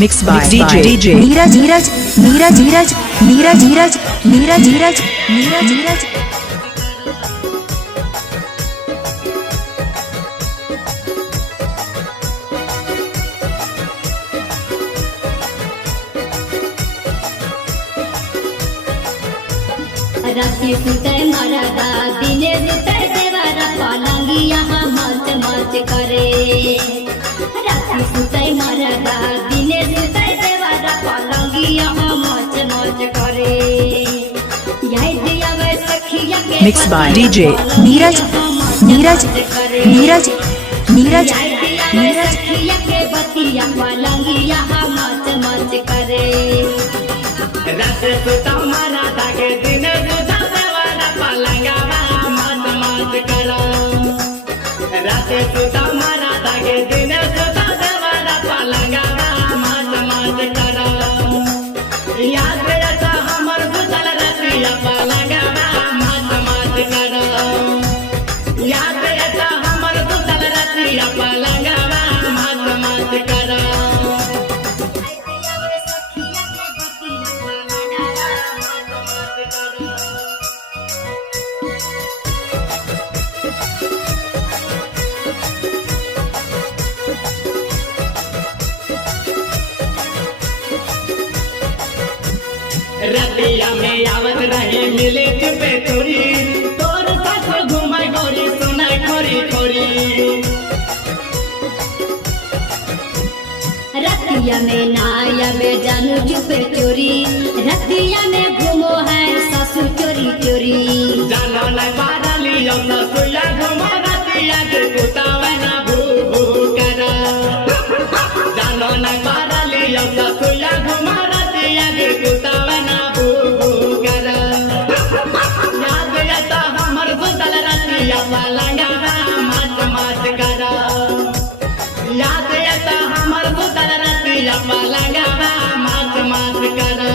Mixed by DJ Neeraj Neeraj Neeraj Neeraj Neeraj Neeraj Neeraj Neeraj Neeraj Neeraj. राखी सुते मरदा दिने सुते देवरा पलंगी यहाँ मच मच करे। राखी सुते मरदा दिने सुते देवरा पलंगी यहाँ मच मच करे। यही दिया वे सखिया के Mixed by DJ Neeraj Neeraj Neeraj Neeraj Neeraj सखिया के बतिया पलंगी यहाँ मच मच करे। रात सुता मरदा के दिने सुता देवरा पलंगवा मच मच करो। रात सुता मरदा के दिने सुता देवरा पलंगवा मच मच करो। याद रहता हमर सुतल रतिया पलंगवा मच मच करो। याद रहता हमर सुतल रतिया पलंगवा मच मच करो। रतिया में आवत रहे मिले चुपे चोरी तोर साथ घुमाई गोरी सुनाई खोरी खोरी। रतिया में नाया में जानू चुपे चोरी। रतिया में घूमो है ससुर चोरी चोरी। जानो न पारा लियो न सुया घुमा रतिया के कुतावे ना भू भू करा। जानो न पारा लियो न सुया घुमा रतिया के कुतावे ना भू भू करा। याद रहता हमर सुतल रतिया पलंगवा मच मच करा। याद रहता हमर सुतल रतिया पलंगवा मच मच करा।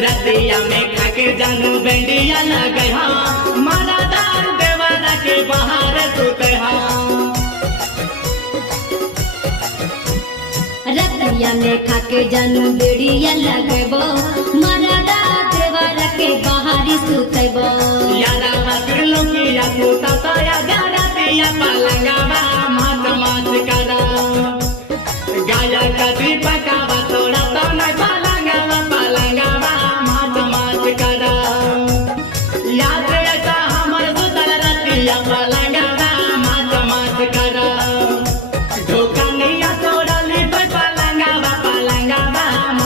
रतिया में खाके जानू बेंडिया लगे हाँ मारा दार देवरा के बाहर सुते हाँ। रतिया में खाके जानू बेड़िया लगेबो मरदा देवर के बाहरी सुतेबो। यारा मगर लोकिया सुता तो या रतिया पलंगवा